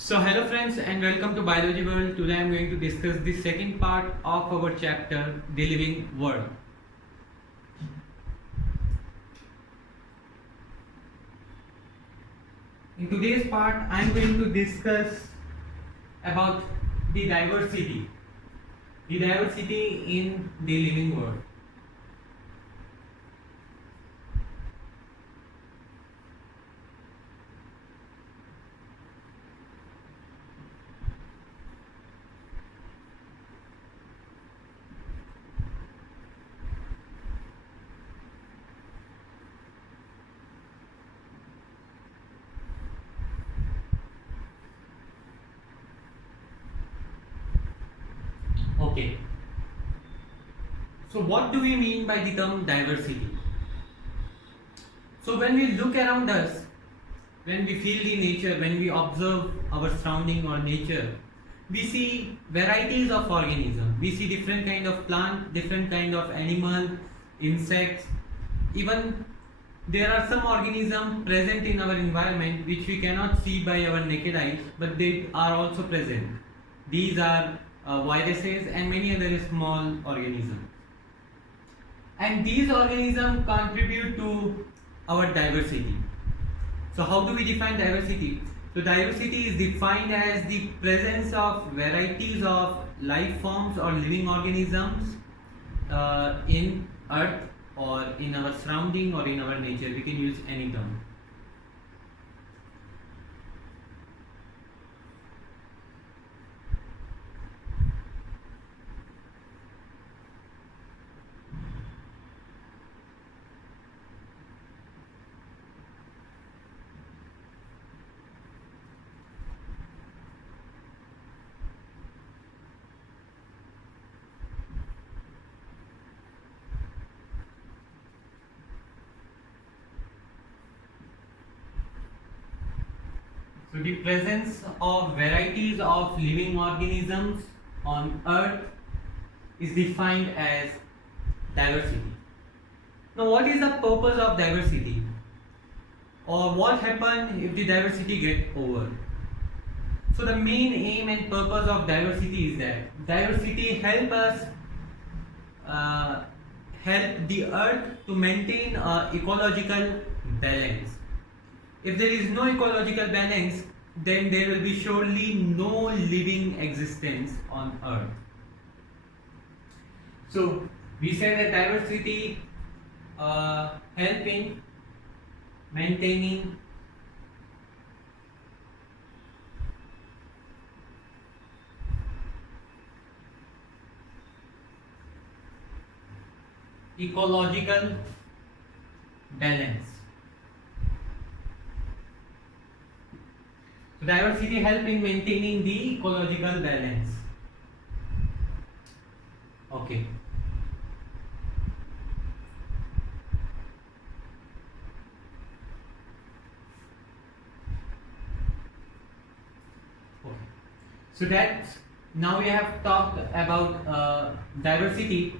So hello friends and welcome to Biology World. Today I am going to discuss the second part of our chapter, The Living World. In today's part I am going to discuss about the diversity in the living world. Okay. So what do we mean by the term diversity? So when we look around us, when we feel the nature, when we observe our surrounding or nature, we see varieties of organisms. We see different kind of plant, different kind of animal, insects. Even there are some organisms present in our environment which we cannot see by our naked eyes, but they are also present. These are viruses and many other small organisms. And these organisms contribute to our diversity. So how do we define diversity? So diversity is defined as the presence of varieties of life forms or living organisms in earth or in our surrounding or in our nature. We can use any term. So the presence of varieties of living organisms on earth is defined as diversity. Now what is the purpose of diversity? Or what happens if the diversity gets over? So the main aim and purpose of diversity is that diversity help us help the earth to maintain a ecological balance. If there is no ecological balance, then there will be surely no living existence on earth. So we say that diversity help in maintaining ecological balance. So diversity help in maintaining the ecological balance. Okay. So that now we have talked about diversity.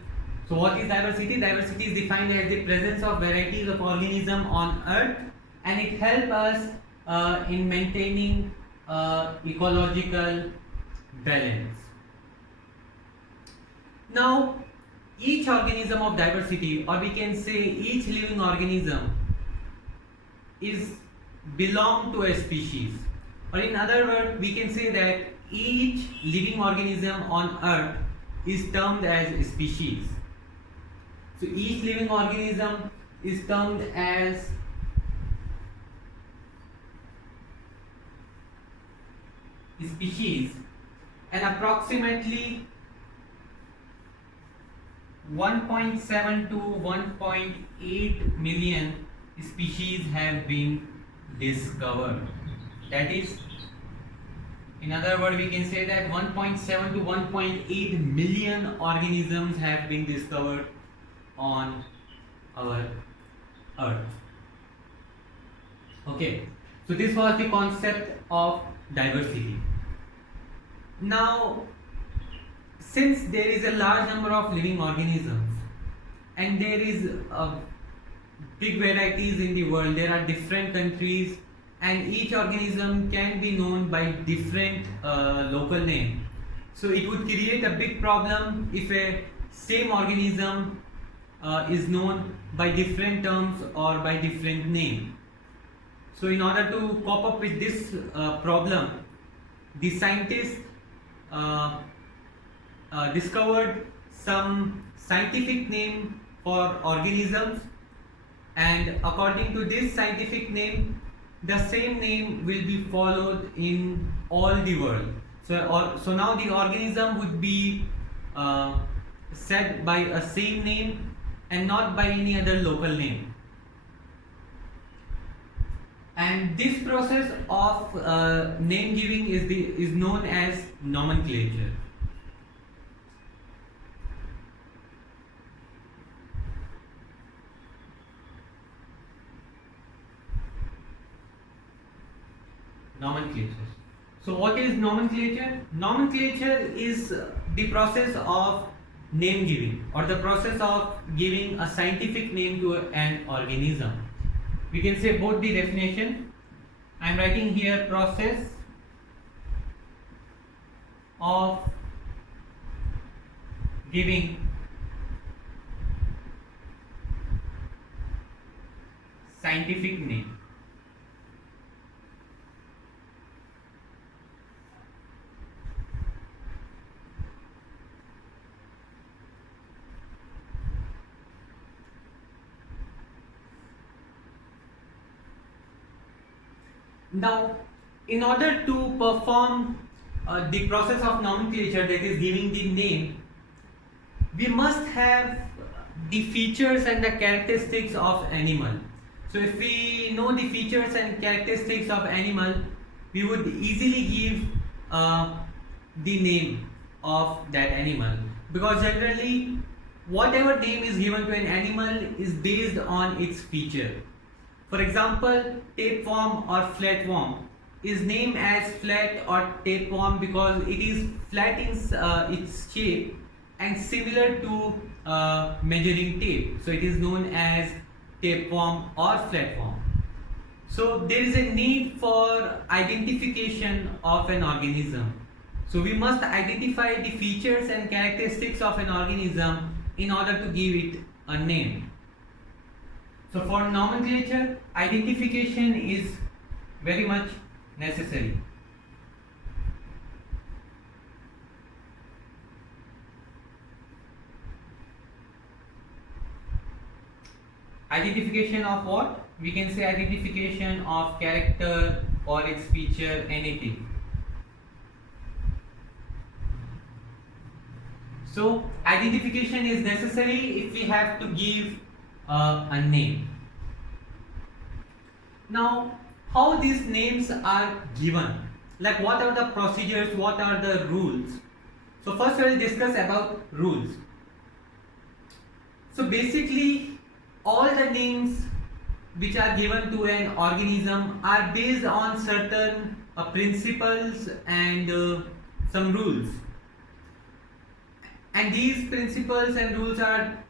So what is diversity? Diversity is defined as the presence of varieties of organisms on earth, and it helps us in maintaining ecological balance. Now each organism of diversity, or we can say each living organism, is belong to a species, or in other words we can say that each living organism on earth is termed as a species. So each living organism is termed as species, and approximately 1.7 to 1.8 million species have been discovered. That is, in other words, we can say that 1.7 to 1.8 million organisms have been discovered on our earth. Okay, so this was the concept of diversity. Now, since there is a large number of living organisms and there is big varieties in the world, there are different countries and each organism can be known by different local name. So it would create a big problem if a same organism is known by different terms or by different name. So in order to cope up with this problem, the scientists discovered some scientific name for organisms, and according to this scientific name, the same name will be followed in all the world. So now the organism would be said by a same name and not by any other local name. And this process of name giving is known as nomenclature. Nomenclature. So what is nomenclature? Nomenclature is the process of name giving, or the process of giving a scientific name to an organism. We can say both the definition. I am writing here process of giving scientific name. Now, in order to perform the process of nomenclature, that is giving the name, we must have the features and the characteristics of animal. So if we know the features and characteristics of animal, we would easily give the name of that animal, because generally whatever name is given to an animal is based on its feature. For example, tapeworm or flatworm is named as flat or tapeworm because it is flat in its shape and similar to measuring tape. So it is known as tapeworm or flatworm. So there is a need for identification of an organism. So we must identify the features and characteristics of an organism in order to give it a name. So for nomenclature, identification is very much necessary. Identification of what? We can say identification of character or its feature, anything. So identification is necessary if we have to give a name. Now, how these names are given? Like what are the procedures, what are the rules? So first we will discuss about rules. So basically all the names which are given to an organism are based on certain principles and some rules. And these principles and rules are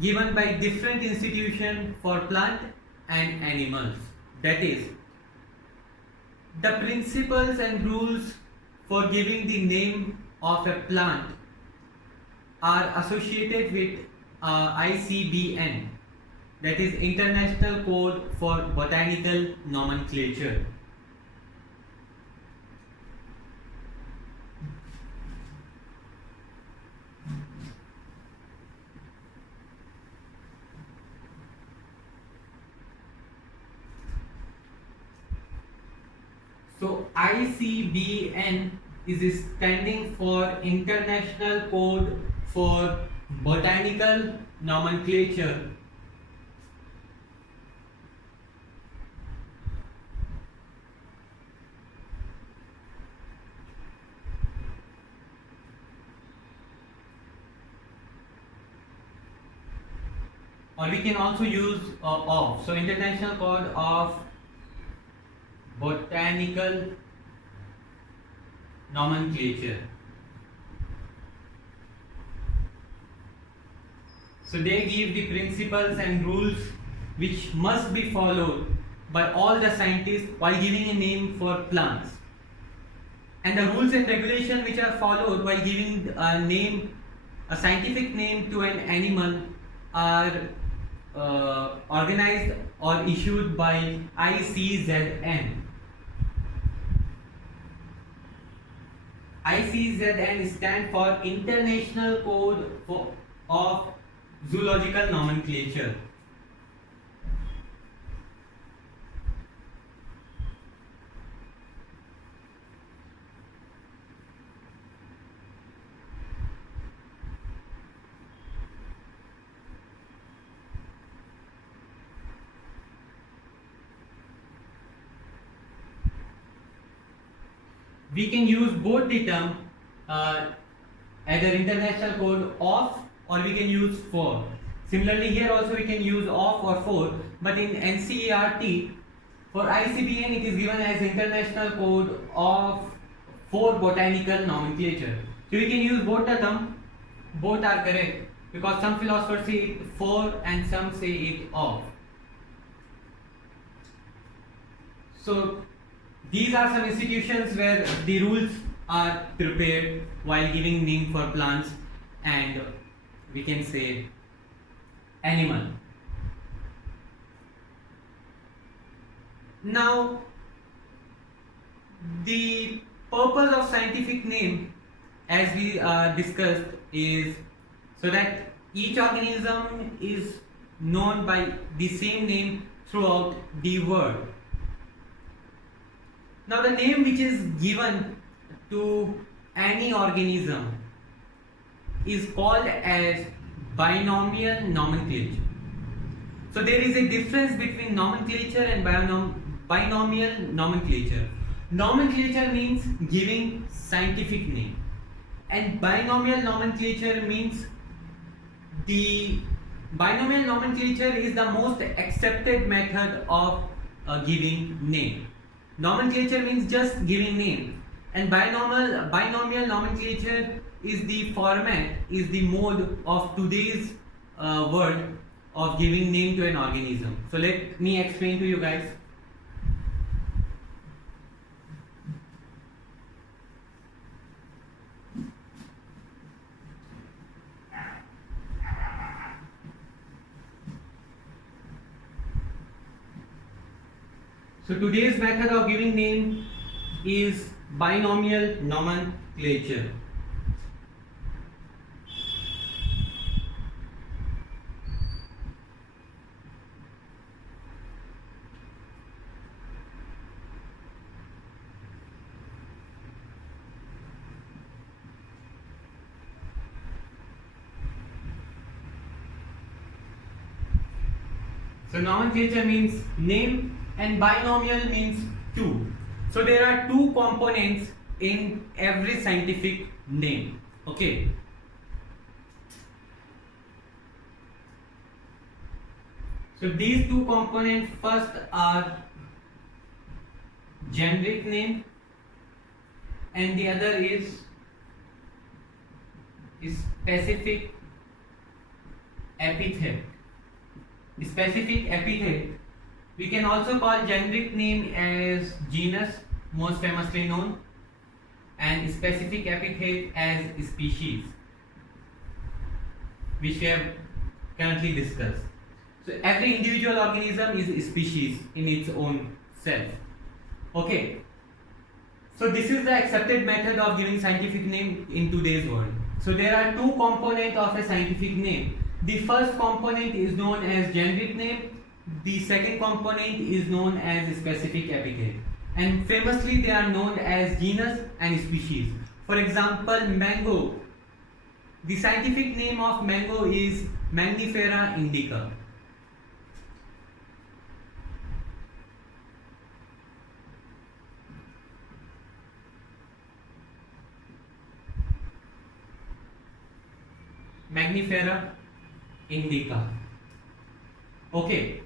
given by different institutions for plant and animals. That is, the principles and rules for giving the name of a plant are associated with ICBN, that is International Code for Botanical Nomenclature. So ICBN is standing for International Code for Botanical Nomenclature. Or we can also use of. So International Code of Botanical Nomenclature. So they give the principles and rules which must be followed by all the scientists while giving a name for plants. And the rules and regulations which are followed while giving a scientific name to an animal are organized or issued by ICZN. ICZN stands for International Code of Zoological Nomenclature. We can use both the term either international code of, or we can use for. Similarly here also we can use of or for, but in NCERT for ICBN it is given as international code of for botanical nomenclature. So we can use both the term, both are correct, because some philosophers say it for and some say it of. So these are some institutions where the rules are prepared while giving name for plants and we can say animal. Now, the purpose of scientific name, as we discussed, is so that each organism is known by the same name throughout the world. Now the name which is given to any organism is called as binomial nomenclature. So there is a difference between nomenclature and binomial nomenclature. Nomenclature means giving scientific name, and binomial nomenclature means the binomial nomenclature is the most accepted method of giving name. Nomenclature means just giving name, and binomial nomenclature is the format, is the mode of today's world of giving name to an organism. So let me explain to you guys. So today's method of giving name is binomial nomenclature. So nomenclature means name and binomial means two. So there are two components in every scientific name. Okay. So these two components first are generic name and the other is specific epithet. Specific epithet, we can also call generic name as genus, most famously known, and specific epithet as species, which we have currently discussed. So every individual organism is a species in its own self. Okay. So this is the accepted method of giving scientific name in today's world. So there are two components of a scientific name. The first component is known as generic name. The second component is known as specific epithet. And famously they are known as genus and species. For example, mango. The scientific name of mango is Mangifera indica. Mangifera indica. Okay.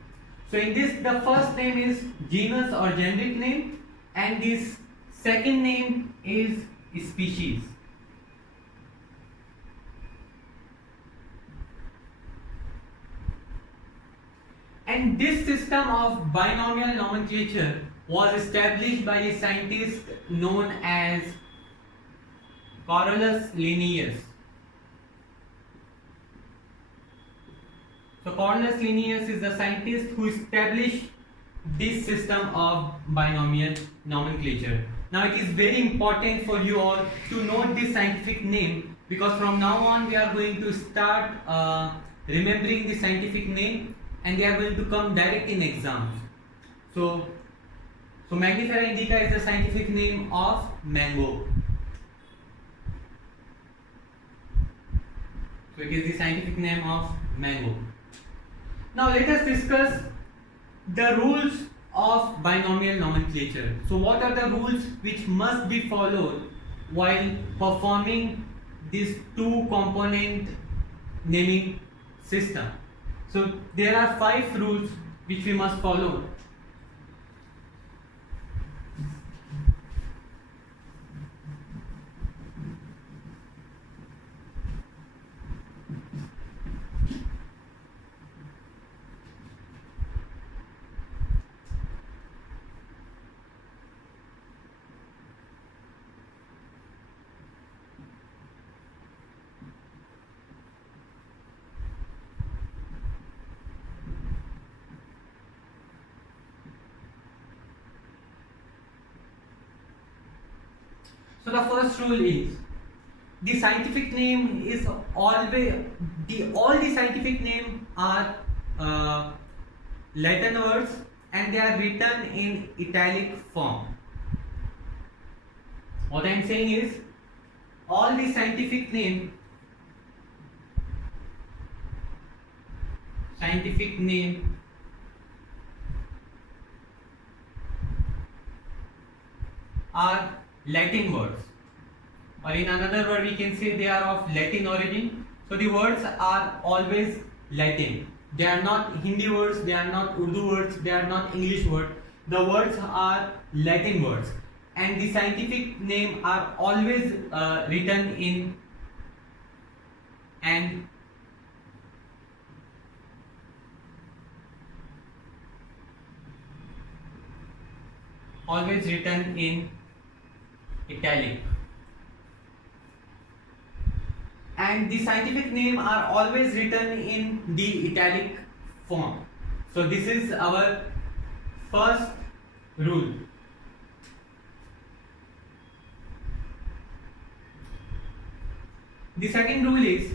So in this, the first name is genus or generic name, and this second name is species. And And this system of binomial nomenclature was established by a scientist known as Coriolis Linnaeus. So Coriolis Linnaeus is the scientist who established this system of binomial nomenclature. Now it is very important for you all to note this scientific name, because from now on we are going to start remembering the scientific name, and they are going to come direct in exams. So Magnifera indica is the scientific name of mango. So it is the scientific name of mango. Now let us discuss the rules of binomial nomenclature. So what are the rules which must be followed while performing this two component naming system? So there are 5 rules which we must follow. So the first rule is the scientific name is always all the scientific name are Latin words, and they are written in italic form. What I am saying is all the scientific name are Latin words, or in another word we can say they are of Latin origin. So the words are always Latin. They are not Hindi words, they are not Urdu words, they are not English words. The words are Latin words, and the scientific name are always written in and always written in italic, and the scientific name are always written in the italic form. So this is our first rule. The second rule is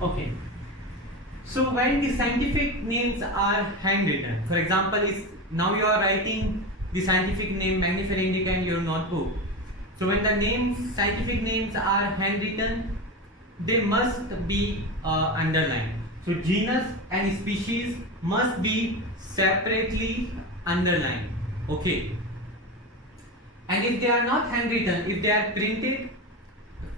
okay. So when the scientific names are handwritten, for example, is now you are writing the scientific name Magnifera indica in your notebook. So when the scientific names are handwritten, they must be underlined. So genus and species must be separately underlined. Okay. And if they are not handwritten, if they are printed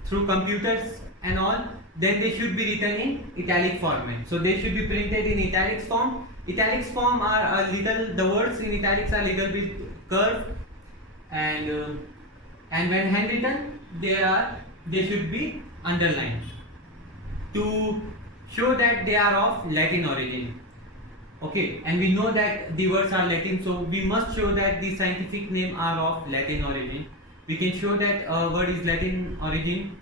through computers and all, then they should be written in italic format. So they should be printed in italics form. Italics form are a little, the words in italics are a little bit curved, and when handwritten, they should be underlined to show that they are of Latin origin. Okay, and we know that the words are Latin, so we must show that the scientific name are of Latin origin. We can show that a word is Latin origin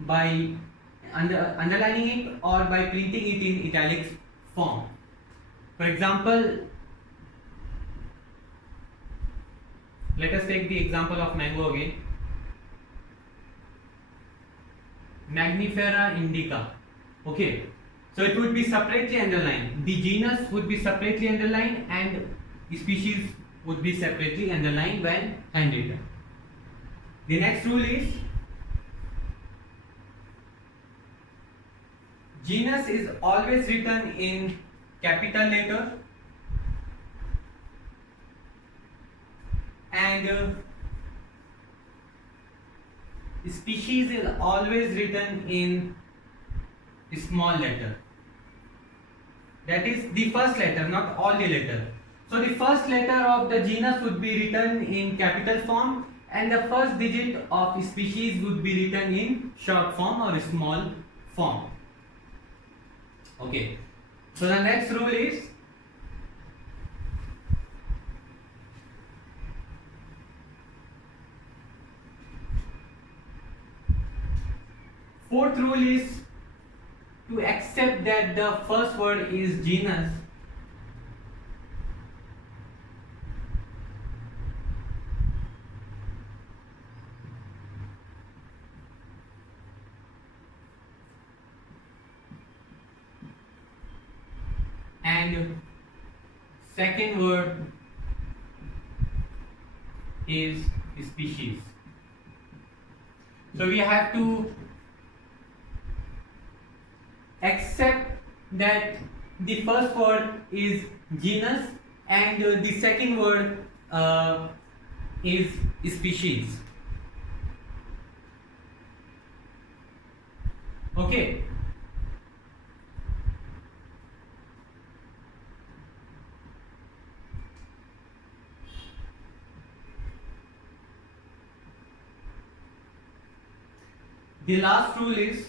by underlining it or by printing it in italics form. For example, Let us take the example of mango again. Magnifera indica. Okay, so it would be separately underlined. The genus would be separately underlined and the species would be separately underlined when handwritten. The next rule is genus is always written in capital letter and species is always written in small letter. That is the first letter, not all the letter. So the first letter of the genus would be written in capital form and the first digit of species would be written in short form or small form. Okay, so the next rule is fourth rule is to accept that the first word is genus and second word is species. So we have to accept that the first word is genus and the second word is species. Okay. The last rule is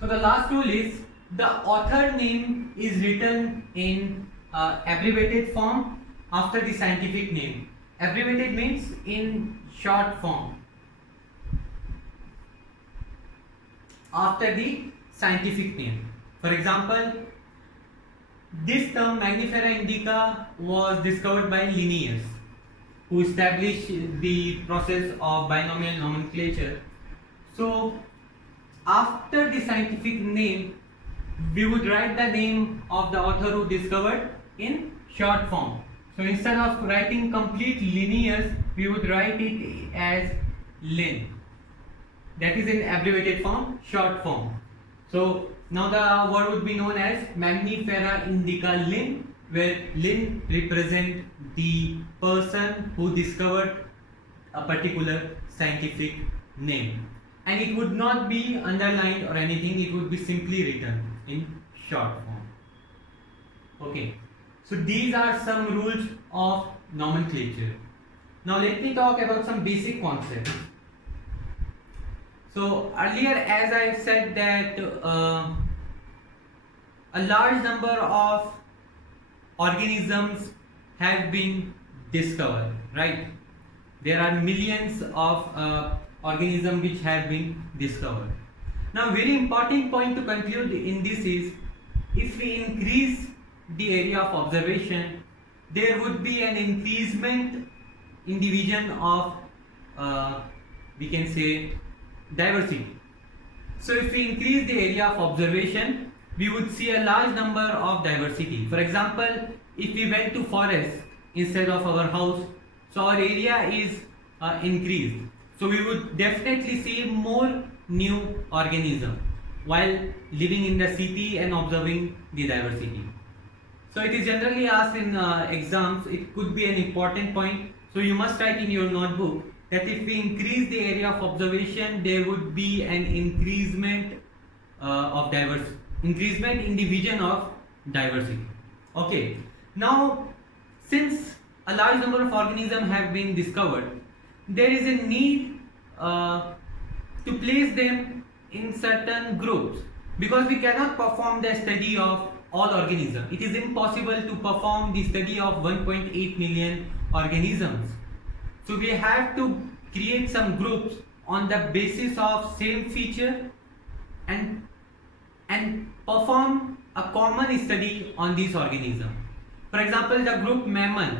so the last rule is the author name is written in abbreviated form after the scientific name. Abbreviated means in short form after the scientific name. For example, this term Magnifera indica was discovered by Linnaeus, who established the process of binomial nomenclature. So after the scientific name, we would write the name of the author who discovered in short form. So instead of writing complete Linnaeus, we would write it as Lin. That is in abbreviated form, short form. So now the word would be known as Magnifera indica Lin, where Lin represent the person who discovered a particular scientific name. And it would not be underlined or anything, it would be simply written in short form. Okay, so these are some rules of nomenclature. Now let me talk about some basic concepts. So earlier, as I said that a large number of organisms have been discovered, right? There are millions of organisms which have been discovered. Now very important point to conclude in this is, if we increase the area of observation, there would be an increasement in division of we can say diversity. So if we increase the area of observation, we would see a large number of diversity. For example, if we went to forest instead of our house, so our area is increased. So we would definitely see more new organism while living in the city and observing the diversity. So it is generally asked in exams. It could be an important point. So you must write in your notebook that if we increase the area of observation, there would be an increasement increasement in the vision of diversity. Okay. Now, since a large number of organisms have been discovered, there is a need to place them in certain groups, because we cannot perform the study of all organisms. It is impossible to perform the study of 1.8 million organisms. So we have to create some groups on the basis of same feature and perform a common study on these organisms. For example, the group mammal,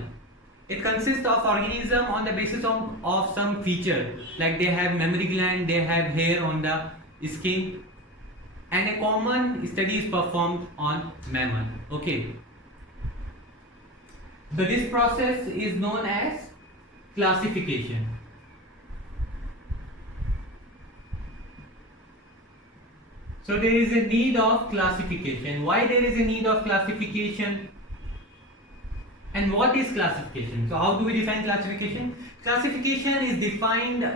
it consists of organisms on the basis of some feature, like they have mammary gland, they have hair on the skin, and a common study is performed on mammal. Okay. So this process is known as classification. So there is a need of classification. Why there is a need of classification? And what is classification? So how do we define classification? Classification is defined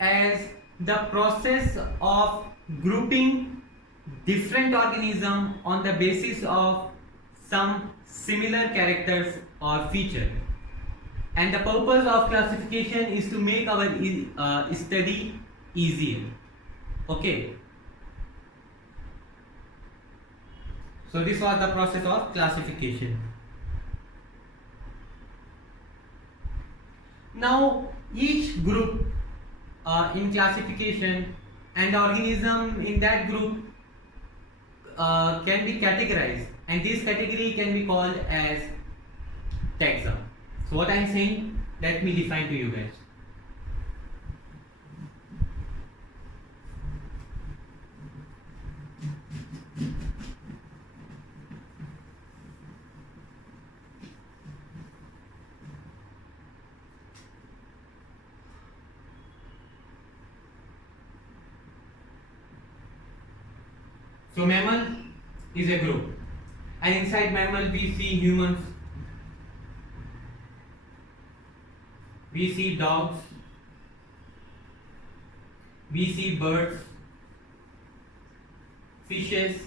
as the process of grouping different organisms on the basis of some similar characters or feature. And the purpose of classification is to make our study easier. Okay. So this was the process of classification. Now each group in classification and the organism in that group can be categorized, and this category can be called as taxa. So what I am saying, let me define to you guys. So mammal is a group, and inside mammal we see humans, we see dogs, we see birds, fishes,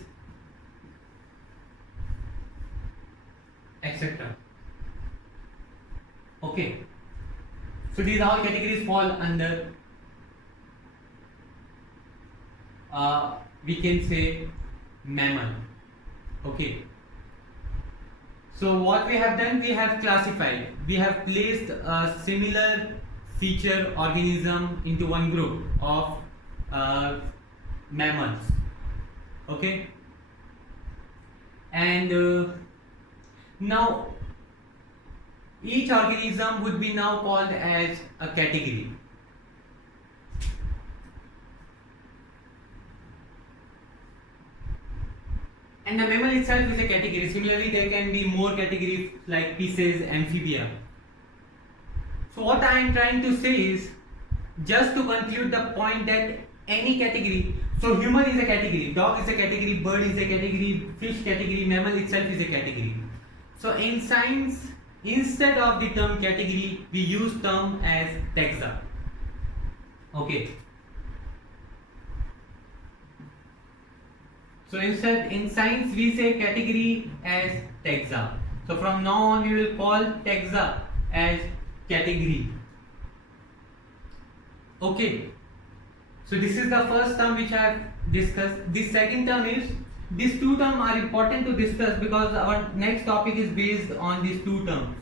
etc. Okay. So these all categories fall under we can say mammal. Okay. So what we have done, we have classified, we have placed a similar feature organism into one group of mammals. Okay. And now each organism would be now called as a category. And the mammal itself is a category. Similarly, there can be more categories like Pisces, amphibia. So what I am trying to say is, just to conclude the point that any category, so human is a category, dog is a category, bird is a category, fish category, mammal itself is a category. So in science, instead of the term category, we use term as taxa. Okay. So instead, in science, we say category as taxa. So from now on, we will call taxa as category. Okay. So this is the first term which I have discussed. This second term is, these two terms are important to discuss because our next topic is based on these two terms.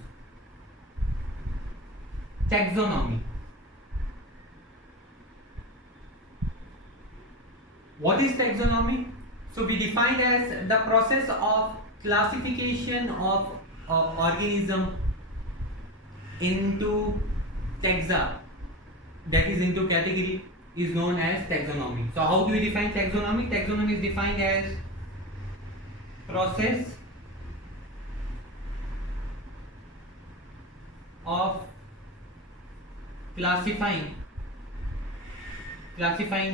Taxonomy. What is taxonomy? So we define as the process of classification of organism into taxa, that is into category, is known as taxonomy. So how do we define taxonomy? Taxonomy is defined as process of classifying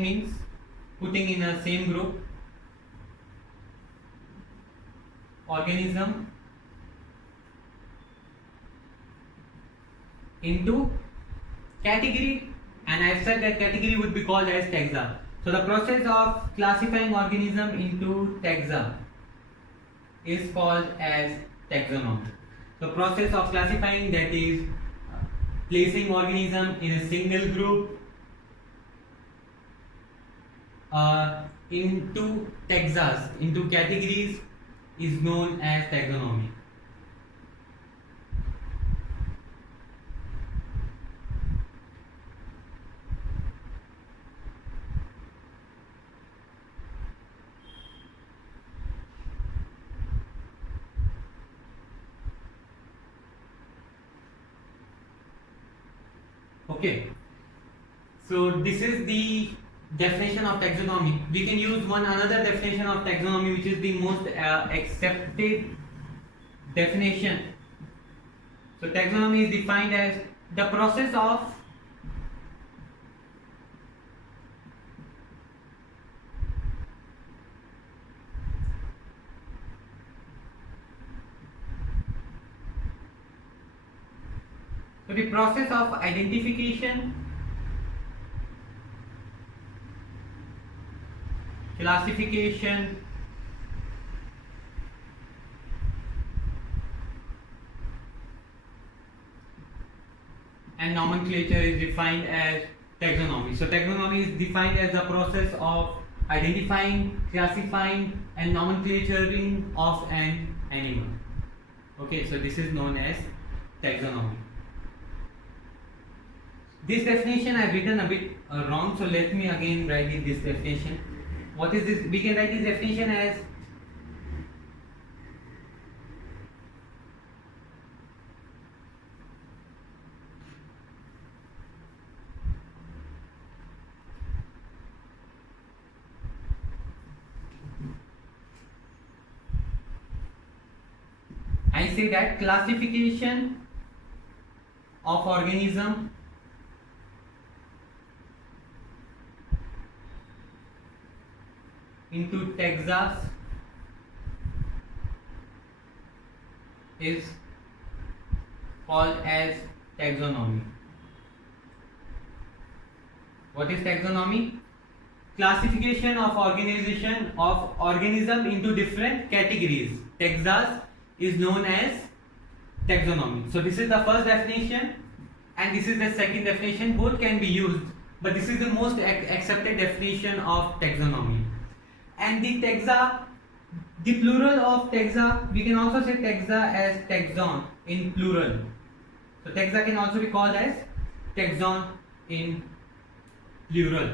means putting in a same group organism into category, and I've said that category would be called as taxa. So the process of classifying organism into taxa is called as taxonomy. The process of classifying, that is placing organism in a single group into taxas, into categories, is known as taxonomy. Okay, so this is the definition of taxonomy. We can use one another definition of taxonomy, which is the most accepted definition. So taxonomy is defined as the process of identification, classification, and nomenclature is defined as taxonomy. So taxonomy is defined as the process of identifying, classifying, and nomenclaturing of an animal. Okay, so this is known as taxonomy. This definition I have written a bit wrong, so let me again write this definition. What is this? We can write this definition as I say that classification of organism into taxas is called as taxonomy. What is taxonomy? Classification of organism into different categories. Taxas is known as taxonomy. So this is the first definition and this is the second definition. Both can be used, but this is the most accepted definition of taxonomy. And the taxa, the plural of taxa, we can also say taxa as taxon in plural. So taxa can also be called as taxon in plural.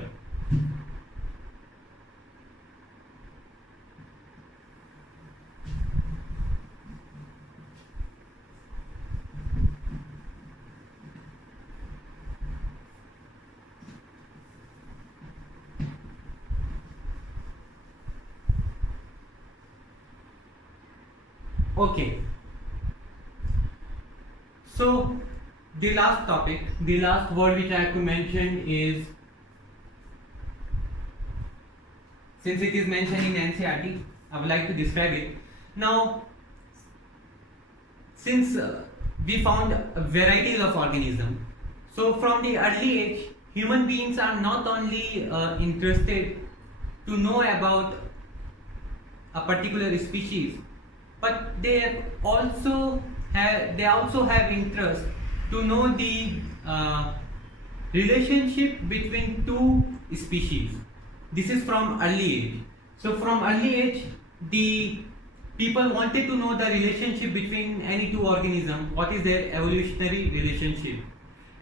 Okay, so the last topic, the last word which I have to mention is, since it is mentioned in NCERT, I would like to describe it. Now, since we found varieties of organisms, so from the early age, human beings are not only interested to know about a particular species, but they also have interest to know the relationship between two species. This is from early age. So from early age, the people wanted to know the relationship between any two organisms, what is their evolutionary relationship.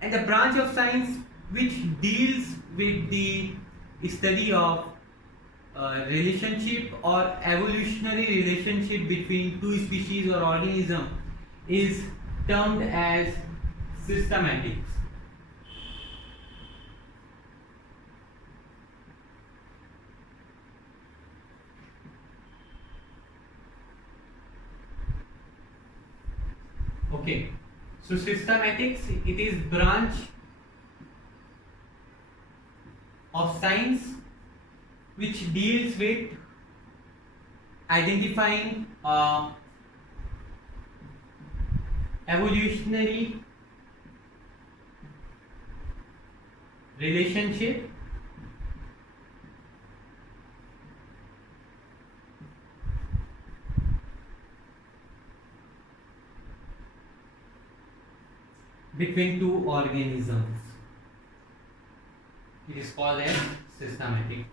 And the branch of science which deals with the study of relationship or evolutionary relationship between two species or organism is termed as systematics. Okay, so systematics, it is branch of science which deals with identifying evolutionary relationship between two organisms. It is called as systematic.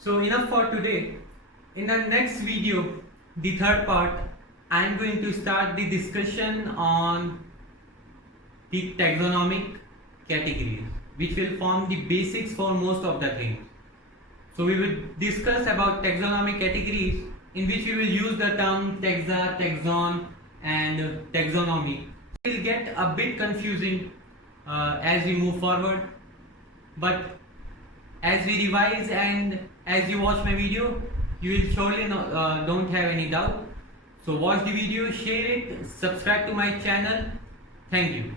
So enough for today. In the next video, the third part, I am going to start the discussion on the taxonomic categories, which will form the basics for most of the things. So we will discuss about taxonomic categories, in which we will use the term taxa, taxon and taxonomy. It will get a bit confusing as we move forward, but as we revise and as you watch my video, you will surely don't have any doubt. So watch the video, share it, subscribe to my channel. Thank you.